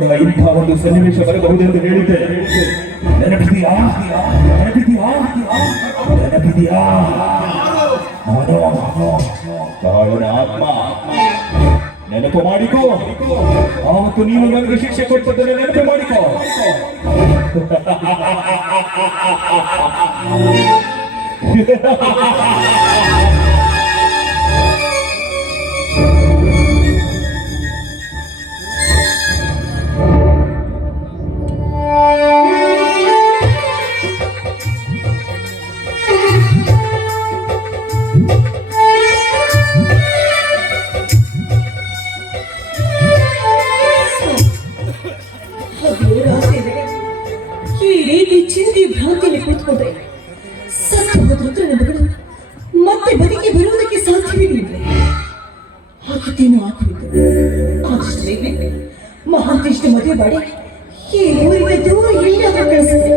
ಕೂಡ ಇಂಥ ಒಂದು ಸನ್ನಿವೇಶ ಬರಬಹುದೆಂದು ಹೇಳಿದ್ದೆ. ನೆನಪಿದೆಯಾ? ಅವನ ಆತ್ಮ. ನೆನಪು ಮಾಡಿಕೋ, ಅವತ್ತು ನೀನು ನನಗೆ ಶಿಕ್ಷೆ ಕೊಟ್ಟದ್ದನ್ನು ನೆನಪು ಮಾಡಿಕೋ. ಈ ರೀತಿ ಚಿಂತೆ ಭ್ರಾಂತಿಯಲ್ಲಿ ಕುಳಿತುಕೊಂಡ್ರೆ ಸತ್ಯಗಳು ಮತ್ತೆ ಬದುಕಿ ಬರುವುದಕ್ಕೆ ಸಾಧ್ಯವಿಲ್ಲ. ಹಾಕಿದ್ದೇನು ಹಾಕುವುದು ಆದಷ್ಟು ಬೇಗ ಮಹಾಂತೇಶ್ನ ಮದುವೆ ಮಾಡಿ ಈ ಊರಿಗೆ ದೂರ ಎಲ್ಲಾದ್ರೂ ಕಳಿಸಿದೆ.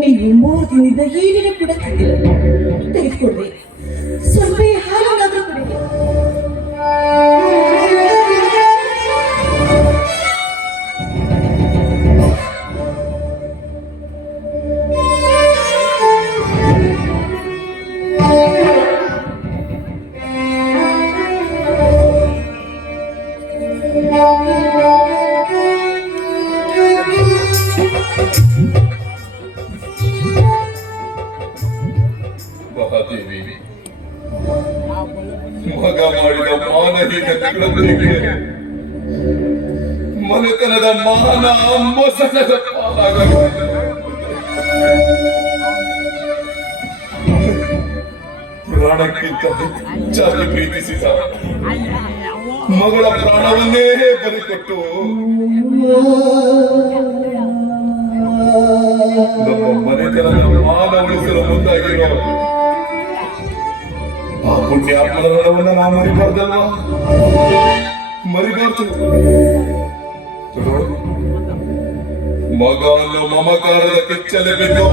ನೀವು 3 ದಿನದಿಂದ ಏನೇನು ಕೂಡ ತಂದಿಲ್ಲ. ತೆಗೆದುಕೊಡ್ರಿ, ಸ್ವಲ್ಪ ಹಾಲನ್ನಾದ್ರೂ ಕೊಡಿ. ಮಹಾದೇವಿ, ಮಗ ಮಾಡಿದ ಮಾನಹೀನ ಕೃತ್ಯಕ್ಕೆ ಮನೆತನದ ಮಾನ ಮೊಸರದ ಪಾಲಾಗಲಿದೆ. ಪ್ರಾಣಕ್ಕಿಂತ ಹೆಚ್ಚಾಗಿ ಪ್ರೀತಿಸಿದ ಮಗಳ ಪ್ರಾಣವನ್ನೇ ಬಲಿಕೊಟ್ಟು ನಮ್ಮ ಮನೆತನದ ಮಾನ ಉಳಿಸಲು ಮುಂದಾಗಿರೋ ಆ ಪುಣ್ಯಾತ್ಮನ ಋಣವನ್ನು ನಾವು ಮರಿಬಾರ್ದಲ್ವಾ? ಮರಿಬಾರ್ದು. ಮಗ ಅನ್ನೋ ಮಮಕಾರದ ಕಿಚ್ಚಲೆ ಬಿದ್ದು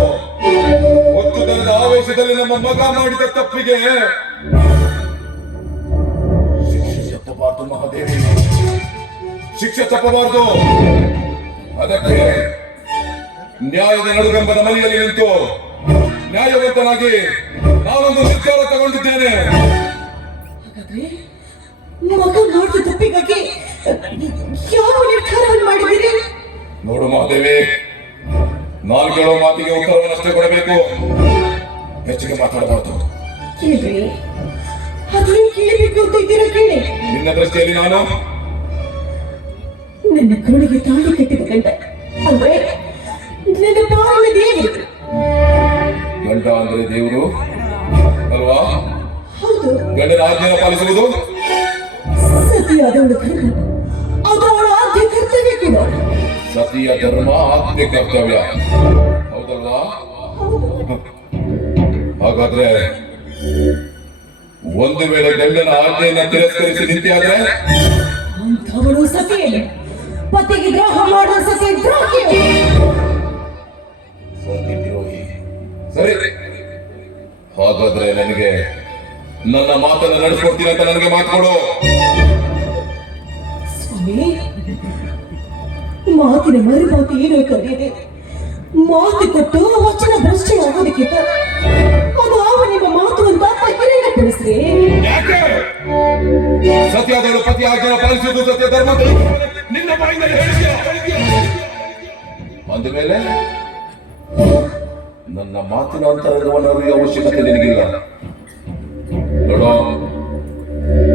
ಒತ್ತುದರದ ಆವೇಶದಲ್ಲಿ ನಮ್ಮ ಮಗ ಮಾಡಿದ ತಪ್ಪಿಗೆ ಶಿಕ್ಷೆ ತಪ್ಪಬಾರ್ದು ಮಹಾದೇವಿ, ಶಿಕ್ಷೆ ತಪ್ಪಬಾರ್ದು. ಅದಕ್ಕೆ ನ್ಯಾಯದ ನಡುಗಂಬದ ಮನೆಯಲ್ಲಿ ನಿಂತು ನ್ಯಾಯವಂತನಾಗಿ ನಾನೊಂದು ನಿರ್ಧಾರ ತಗೊಂಡಿದ್ದೇನೆ. ಹಾಗಾದ್ರೆ ಮಗ ಮಾಡಿದ ತಪ್ಪಿಗಾಗಿ ಯಾವ ನಿರ್ಧಾರವನ್ನು ಮಾಡಿದ್ದೀರಿ? ನೋಡು ಮಹಾದೇವಿ, ನಾನು ಕೇಳೋ ಮಾತಿಗೆ ಉತ್ತರವನ್ನಷ್ಟೇ ಕೊಡಬೇಕು, ಹೆಚ್ಚಿಗೆ ಮಾತಾಡಬಾರ್ದು. ಕೇಳ್ರಿ, ಅದೇನು ಕೇಳಬೇಕು ಅಂತ ಇದ್ದೀರಾ ಕೇಳಿ. ನಿನ್ನ ದೃಷ್ಟಿಯಲ್ಲಿ ನಾನು ನನ್ನ ಕರುಣಿಗೆ ತಾಳಿ ಕಟ್ಟಿದ ಗಂಡ ಅಂದ್ರೆ ನನ್ನ ಪಾಲಿನ ದೇವರು. ಗಂಡ ಅಂದ್ರೆ ದೇವರು ಅಲ್ವಾ? ಹೌದು. ಗಂಡನ ಆಜ್ಞೆಯನ್ನು ಪಾಲಿಸುವುದು ಸತಿಯಾದವಳ ಧರ್ಮ, ಅದು ಅವಳ ಆದ್ಯ ಕರ್ತವ್ಯ ಕೂಡ. ಸತಿಯ ಧರ್ಮ ಆದ್ಯ ಕರ್ತವ್ಯ ಹೌದಲ್ವಾ? ಹಾಗಾದ್ರೆ ಒಂದು ವೇಳೆ ಗಂಡನ ಆಜ್ಞೆಯನ್ನು ತಿರಸ್ಕರಿಸಿ ನಿಂತಿಯಾದ್ರೆ ಅಂಥವಳು ಸತಿಯಲ್ಲ, ಪತಿಗೆ ದ್ರೋಹ ಮಾಡುವ ಸತಿ ದ್ರೋಹಿ. ಸತಿ ದ್ರೋಹಿ. ಸರಿ, ಹಾಗಾದ್ರೆ ನನಗೆ ನನ್ನ ಮಾತನ್ನು ನಡೆಸ್ಕೊಡ್ತೀನಿ ಅಂತ ನನಗೆ ಮಾತು ಕೊಡು. ಸ್ವಾಮಿ, ಮಾತಿನ ಮರುಮಾತು ಏನೋ ಕರೆಯದೆ ಮಾತು ಕೊಟ್ಟು ವಚನ ಭ್ರಷ್ಟೆ ಆಗೋದಕ್ಕಿಂತ ಅದು ಆವ ನಿಮ್ಮ ಮಾತು ಅಂತ ಬಹಿರಂಗಪಡಿಸ್ರಿ. ಸತ್ಯಾದಳು ಪತಿ ಆಜ್ಞೆಯನ್ನು ಪಾಲಿಸುವುದು ಸತ್ಯ ಧರ್ಮ ನಿನ್ನ ಬಾಯಿಂದ ಅಂದ ಮೇಲೆ ನನ್ನ ಮಾತಿನ ಅಂತರಂಗವನ್ನು ಅರಿಯುವ ಅವಶ್ಯಕತೆ ನಿನಗಿಲ್ಲ. ನೋಡೋ,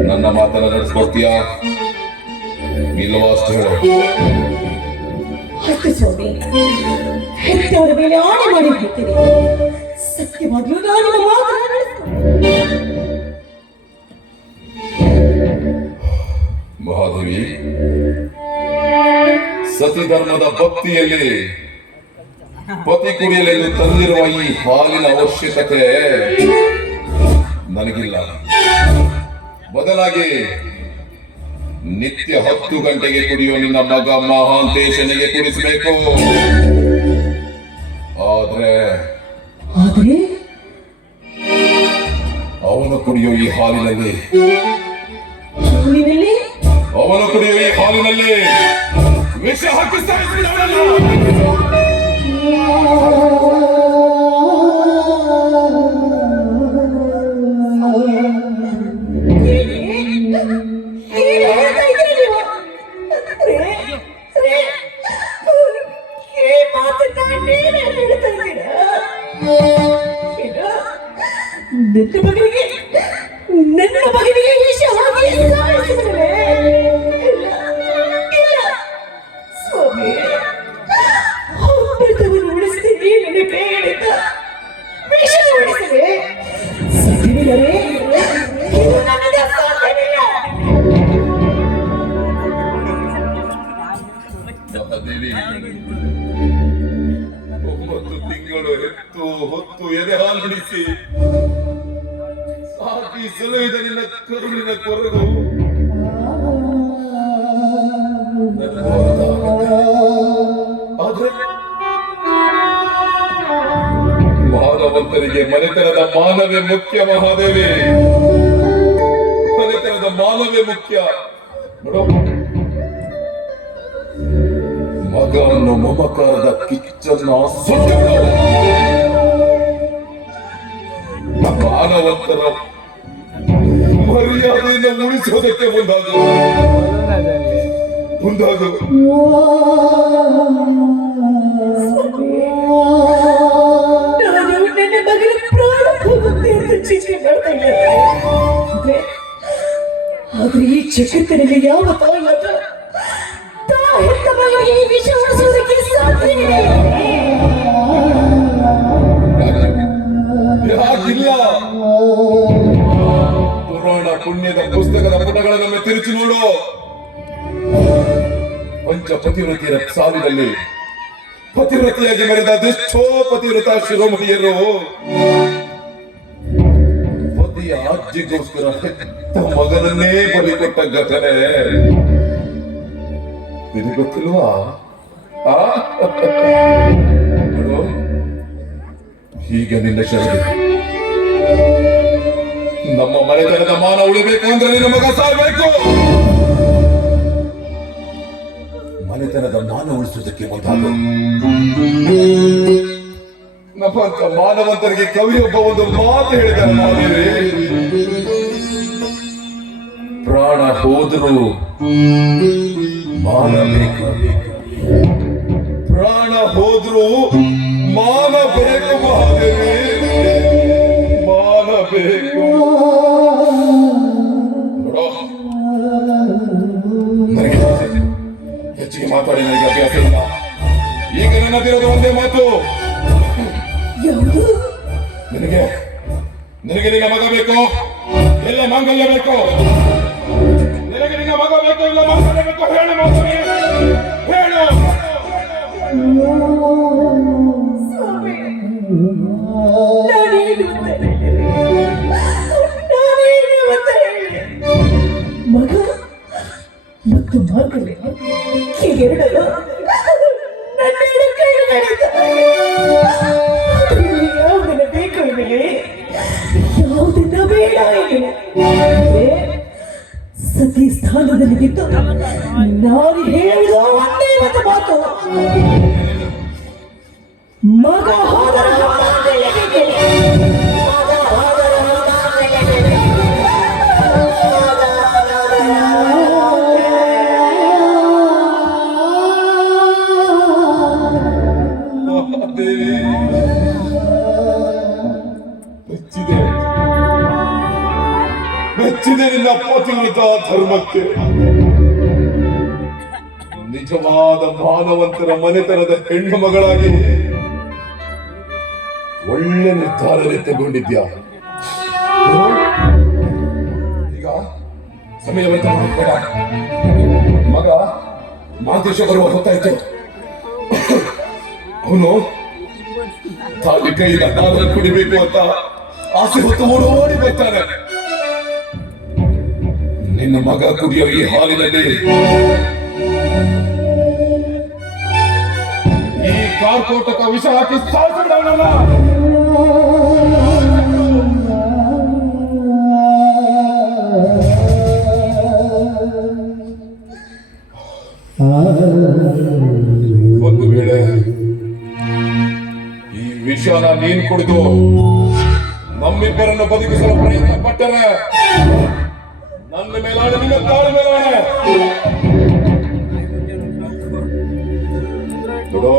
ನನ್ನ ಮಾತನ್ನು ನಡೆಸ್ಕೊಡ್ತೀಯಾ ಇಲ್ಲವಾ ಅಷ್ಟು ಹೇಳು. ಹತ್ತು ಸ್ವಾಮಿ, ಹೆತ್ತವರ ಮೇಲೆ ಆಣೆ ಮಾಡಿ ಹೋಗ್ತೀನಿ. ಸತ್ಯವಾಗ್ಲೂ ನಾನು ನಿಮ್ಮ ಮಾತನ್ನು ನಡೆಸ್ತೀನಿ. ಮಹಾದೇವಿ, ಸತಿ ಧರ್ಮದ ಭಕ್ತಿಯಲ್ಲಿ ಪತಿ ಕುಡಿಯಲೆಂದು ತಂದಿರುವ ಈ ಹಾಲಿನ ಅವಶ್ಯಕತೆ ನನಗಿಲ್ಲ. ಬದಲಾಗಿ ನಿತ್ಯ 10 ಗಂಟೆಗೆ ಕುಡಿಯುವ ನಿನ್ನ ಮಗ ಮಹಾಂತೇಶನಿಗೆ ಕುಡಿಸಬೇಕು. ಆದ್ರೆ ಅವನು ಕುಡಿಯೋ ಈ ಹಾಲಿನಲ್ಲಿ ಅವನು ಕುಡಿಯೋ ಈ ಹಾಲಿನಲ್ಲಿ ವಿಷ ಹಾಕಿ ಸಾಯಿಸಿಬಿಡೋಣ. ನನ್ನ ಮಗನಿಗೆ ವಿಷ ಹಾಕಿ ಸಾಯಿಸಿದರೆ ಸ್ವಾಮಿ ಅಮೃತವನ್ನು ಉಳಿಸ್ತೀನಿ ನನ್ನ ಕೈಗಳಿಂದ ವಿಷ ಉಳಿಸಿದೆ ಸತ್ಯವಿಲ್ಲವೇ ಇದು ನನಗೆ ಸಾಧ್ಯವಿಲ್ಲ. ಮಹಾದೇವಿ 9 ತಿಂಗಳು ಹೆತ್ತು ಹೊತ್ತು ಎದೆ ಹಾಲುಣಿಸಿ ಸಾಕಿ ಸಲುಹಿದ ನಿನ್ನ ಕರುಳಿನ ಕೊರಗು ಆದ್ರೆ ಮಾನವಂತರಿಗೆ ಮನೆತನದ ಮಾನವೇ ಮುಖ್ಯ. ಮಹಾದೇವಿ, ಮನೆತನದ ಮಾನವೇ ಮುಖ್ಯ. ನೋಡು, ಮಗ ಅನ್ನೋ ಮಮಕಾರದ ಕಿಚ್ಚನ್ನ ಸುಟ್ಟು ಮಾನವಂತರ ಮರ್ಯಾದೆಯನ್ನು ಉಳಿಸೋದಕ್ಕೆ ಮುಂದಾಗು. ನಾನು ನನ್ನ ಮಗನ ಪ್ರಾಣ ಹೋಗುತ್ತೆ ಅಂತ ಚಿಂತೆ ಮಾಡ್ತಾ ಇದ್ದೆ. ಆದ್ರೆ ಈ ಜಗತ್ತಿನಲ್ಲಿ ಯಾವ ತಾಯಿಯಾದ ಹೆತ್ತ ಮಗನಿಗೆ ಈ ವಿಷ ಉಳಿಸುವುದಕ್ಕೆ ಸಾಧ್ಯವಿಲ್ಲ. ಯಾಕಿಲ್ಲ? ಪುರಾಣ ಪುಣ್ಯದ ಪುಸ್ತಕದ ಪುಟಗಳನ್ನು ತಿರುಚಿ ನೋಡು. ಪಂಚ ಪತಿವ್ರತಿಯರ ಸಾವಿನಲ್ಲಿ ಪತಿವ್ರತಿಯಾಗಿ ಮೆರೆದ ದುಷ್ಟೋ ಪತಿವ್ರತ ಶಿರೋಮಣಿಯರು ಪತಿಯ ಆಜ್ಞೆಗೋಸ್ಕರ ಹೆತ್ತ ಮಗನನ್ನೇ ಬಲಿ ಕೊಟ್ಟ ಘಟನೆ ನಿನಗೆ ಗೊತ್ತಿಲ್ವಾ? ಹೀಗೆ ನಿನ್ನ ಶರದಿ ನಮ್ಮ ಮನೆತನದ ಮಾನ ಉಳಿಬೇಕು ಅಂದ್ರೆ ನಿನ್ನ ಮಗ ಸಾಯ್ಬೇಕು. ಮನೆತನದ ಮಾನ ಉಳಿಸುವುದಕ್ಕೆ ಮುಂದಾಗು. ನಮ್ಮಂತ ಮಾನವಂತರಿಗೆ ಕವಿಯೊಬ್ಬ ಒಂದು ಮಾತು ಹೇಳಿದ ಪ್ರಾಣ ಹೋದರೂ ಮಾನ ಬೇಕು, ಪ್ರಾಣ ಹೋದ್ರು ಮಾನ ಬೇಕು. ಮಹಾದೇವಿ, ಮಾನ ಬೇಕು. ನನಗೆ ಹೆಚ್ಚಿಗೆ ಮಾತಾಡಿ ನನಗೆ ಅಭ್ಯಾಸ ಇಲ್ಲ. ಈಗ ನನ್ನದಿರೋದು ಒಂದೇ ಮಾತು. ನಿನಗೆ ನಿನಗೆ ನಿನ್ನ ಮಗ ಬೇಕು, ಎಲ್ಲ ಮಾಂಗಲ್ಯ ಬೇಕು. ನಿನಗೆ ನಿನ್ನ ಮಗ ಬೇಕು, ಇಲ್ಲ ಮಾಂಗಲ್ಯ ಬೇಕು. ಹೇಳು ಮಾತಾಡಿ, ಹೇಳು. ಮಗ ಮತ್ತು ಮಗಳು ಹೀಗೆರಡಲ್ಲ ನನ್ನ ಕೈ ಯಾವುದನ್ನ ಬೇಕು ಇವನಿಗೆ, ಯಾವುದನ್ನ ಬೇಡ ಇವನಿಗೆ. ಸತಿ ಸ್ಥಾನದಲ್ಲಿ ಬಿದ್ದು ನಾನು ಹೇಳಿದ ಒಂದೇ ಒಂದು ಮಾತು, ಮಗ ಹೋದರೆ ಮೆಚ್ಚಿದೆ ನಿನ್ನ ಪತಿವ್ರತ ಧರ್ಮಕ್ಕೆ. ನಿಜವಾದ ಮಾನವಂತರ ಮನೆತನದ ಹೆಣ್ಣು ಮಗಳಾಗಿ ಒಳ್ಳೆ ನಿರ್ಧಾರನೇ ತಗೊಂಡಿದ್ಯಾ. ಈಗ ಸಮಯ ವ್ಯರ್ಥ ಮಾಡಬೇಡ. ಮಗ ಮಾದೇಶ ಬರುವ ಹೊತ್ತಾಯ್ತು. ಅವನು ತಾಯಿ ಕೈಯಿಂದ ಹಾಲನ್ನು ಕುಡಿಬೇಕು ಅಂತ ಆಸೆ ಹೊತ್ತು ಓಡಿ ಬರ್ತಾನೆ. ನಿನ್ನ ಮಗ ಕುಡಿಯೋ ಈ ಹಾಲಿನಲ್ಲಿ ಈ ಕಾರ್ಕೋಟಕ ವಿಷ ಹಾಕಿ ಸಾಯಿಸಿಬಿಡೋಣ. ಒಂದು ವೇಳೆ ಈ ವಿಷನ ನೀನು ಕುಡಿದು ನಮ್ಮಿಬ್ಬರನ್ನು ಬದುಕಿಸಲು ಪ್ರಯತ್ನ ಪಟ್ಟರೆ ನನ್ನ ಮೇಲಾಣೆ, ನಿನ್ನ ತಾಳ ಮೇಲಾಣೆ. ನೋಡು,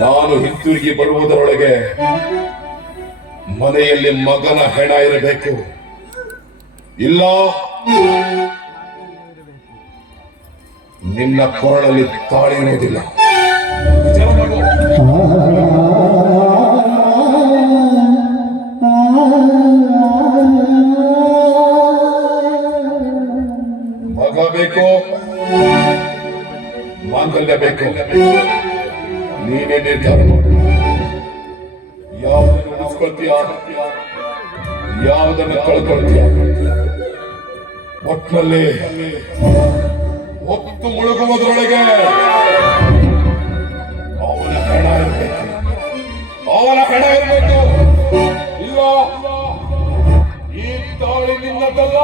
ನಾನು ಹಿಂತಿರುಗಿ ಬರುವುದರೊಳಗೆ ಮನೆಯಲ್ಲಿ ಮಗನ ಹೆಣ ಇರಬೇಕು, ಇಲ್ಲ ನಿನ್ನ ಕೊರಳಲ್ಲಿ ತಾಳಿ ಇರುವುದಿಲ್ಲ. ವಿಚಾರ ಮಾಡು. ಮಗ ಬೇಕು, ಮಾಂಗಲ್ಯ ಬೇಕು, ನೀನೇ ನಿರ್ಧಾರ ಮಾಡು. ಯಾವುದನ್ನು ಉಳಿಸ್ಕೊಳ್ತೀಯ, ಯಾವುದನ್ನು ಕಳ್ಕೊಳ್ತೀಯ. ಒಟ್ಟಿನಲ್ಲಿ ಹೊತ್ತು ಮುಳುಗುವುದರೊಳಗೆ ಅವನ ಹೆಣ ಇರಬೇಕು, ಅವನ ಹೆಣ ಇರಬೇಕು, ಇಲ್ಲ ಈ ತಾಳಿ ನಿನ್ನದಲ್ಲ.